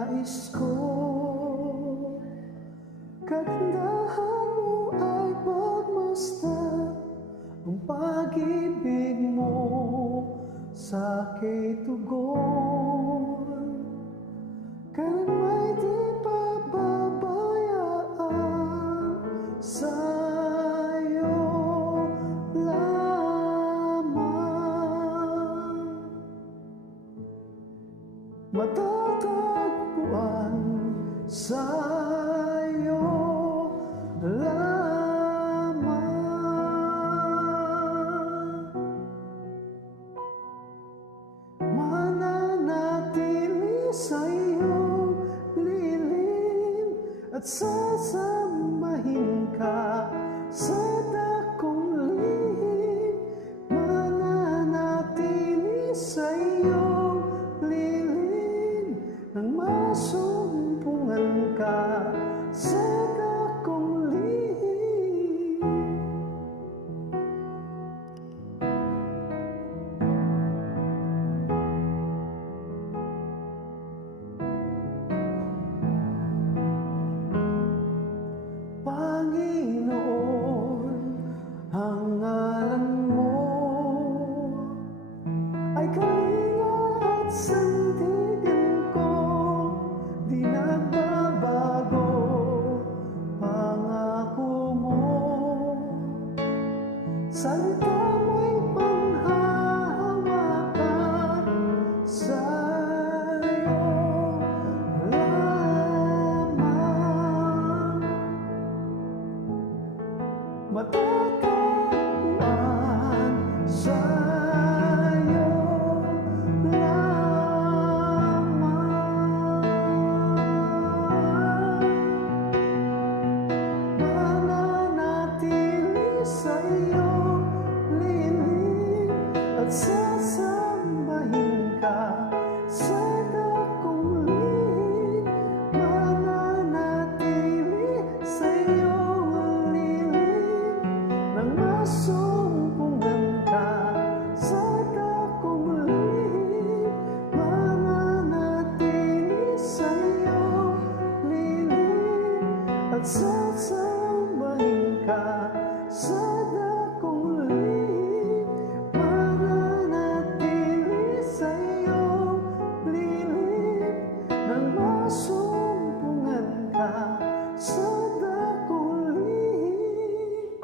Nais ko kagandahan mo ay pagmasdan ang pag-ibig mo sa aking tugon. Kailan may di pababayaan sa'yo lamang. Matatagpuan sa'yo lamang. Mananatili sa'yo lilim at sasambahin ka sa dakong lihim. Mananatili sa'yo lilim nang masumpungan ka sa dakong lihim. Panginoon, ang ngalan mo ay kalinga at sandigan ko, di nagbabago pangako mo. Salita mo'y panghahawakan sa'yo lamang. Matatagpuan sa'yo lamang. Mananatili sa'yo lilim at sasambahin ka sa dakong lihim. Mananatili sa'yo lilim nang masumpungan ka sa dakong lihim. Mananatili sa'yo lilim at sasambahin ka sa dakong lihim. Mananatili sa'yo lilim nang masumpungan ka sa dakong lihim.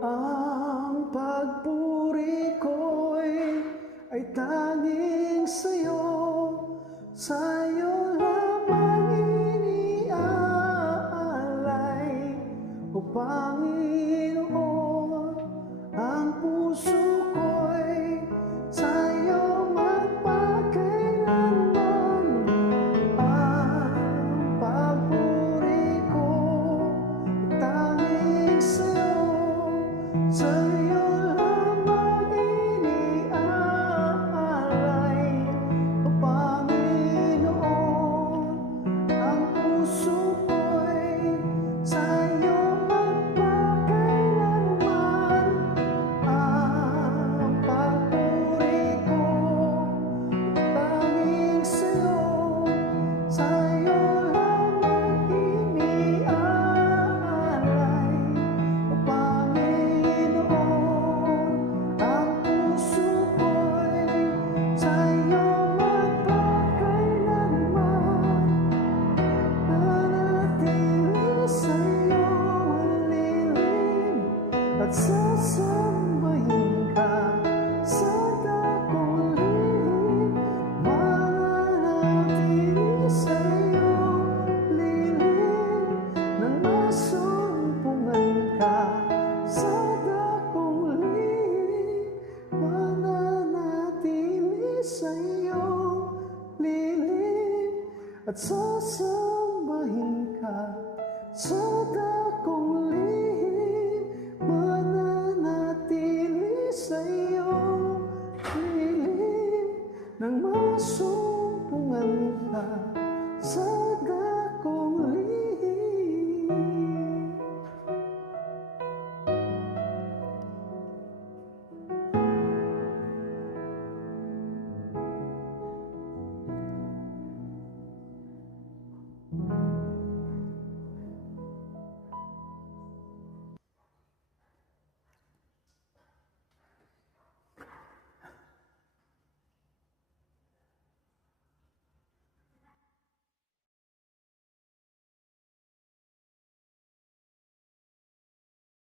Ang pagpuri ko'y ay tanging sa'yo, sa'yo lamang iniaalay. O Panginoon, ang puso ko'y sa'yo magpakailanman. Ang pagpuri ko tanging sa'yo, sa'yo lamang iniaalay. O Panginoon, ang puso ko'y sa'yo magpakailanman. Ang pagpuri ko tanging sa'yo, sa'yo lamang iniaalay. O Panginoon, ang puso ko'y sa'yo magpakailanman. Nanatili sa'yo lilim at sasambahin ka sa dakong lihim. Mananatili sa'yo lilim nang masumpungan ka sa dakong lihim. Mananatili sa'yo lilim at sasambahin ka sa